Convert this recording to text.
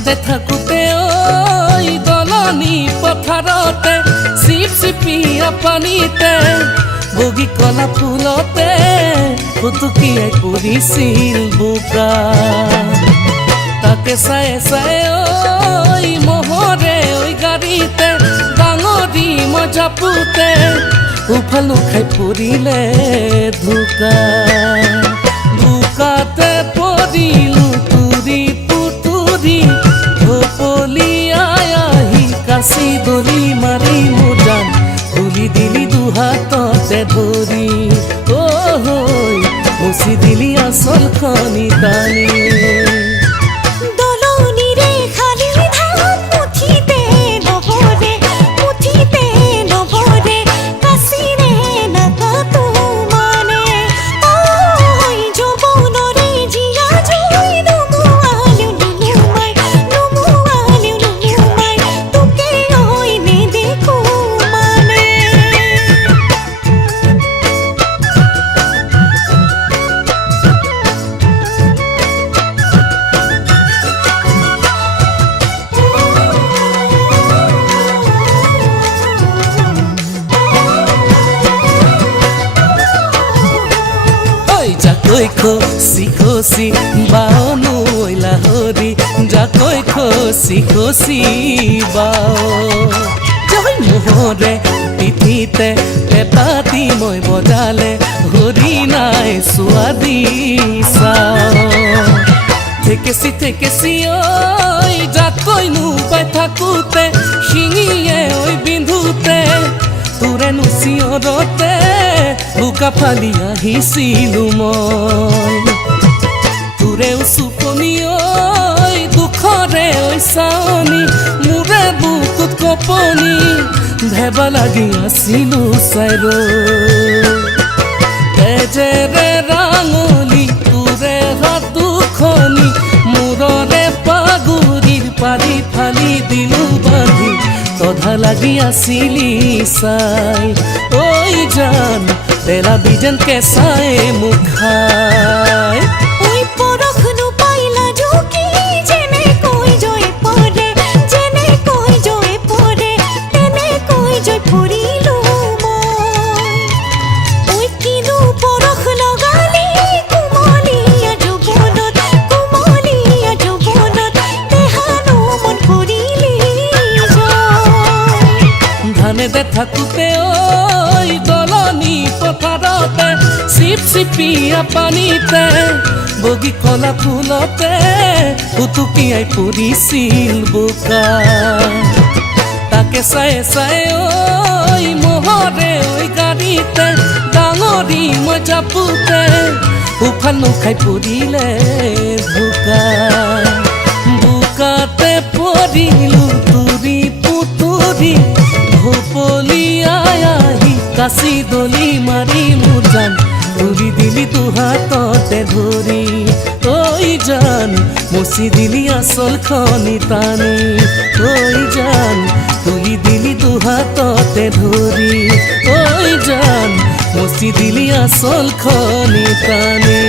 ধানেতে থাকোতে ওই দলনি পথাৰতে চিপ চিপিয়া পানীতে বগী কলা ফুলতে ফুটুকিয়াই পৰিছিল বোকা তাকে চাই চাই ওই মোহৰে ওই গাড়ীতে ডাঙৰি মজা পুতে উফালো খাই পৰিলে ধোকা বোকাতে পৰিলো তুৰি পুতুৰি ধপলিয়াই আহি কাচি দলি মাৰি মোজান তুলি দিলি দুহাততে ধৰি হৈ মুচি দিলি আচল খনি টানি যাকৈ খচি খচি বাওনো লাহৰি যাকৈ খচি খচি বাও জয় মোহৰে পিঠিতে পেপাতি মই বজালে হৰি নাই ছোৱালী চাওঁ থেকেচি ঐ যাকৈনো পাই থাকোতে শিঙিয়ে ঐ বিন্ধোতে তোৰেনো চিঞৰতে বোকা ফালি আহিছিলো মই তোৰেও চুপনি ঐ দুখৰে ঐ চাৱনি মোৰে বুকুত কপনি ভেবা লাগি আছিলো চাই তেজেৰে ৰাঙলি তোৰে হাত দুখনি মূৰৰে পাগুৰিৰ পাৰি ফালি দিলো বান্ধি তধা লাগি আছিলি চাই ঐ জান তেৰা বিজন কেঁচাই মুখাই ধানেতে থাকোতে ওই দলনি পথাৰতে চিপ চিপিয়া পানীতে বগী কলা ফুলতে ফুটুকিয়াই পৰিছিল বোকা তাকে চাই চাই ওই মোহৰে ওই গাড়ীতে ডাঙৰি মজা পুতে উফালো খাই পৰিলে বোকা বোকাতে পৰিলো তুৰি পুতুৰি ধপলিয়াই আহি কাচি দলি মাৰি মোজান তুলি দিলি দুহাততে ধৰি ঐ জান মুচি দিলি আচল খনি টানি ঐ জান তুলি দিলি দুহাততে ধৰি ঐ জান মুচি দিলি আচল খনি টানি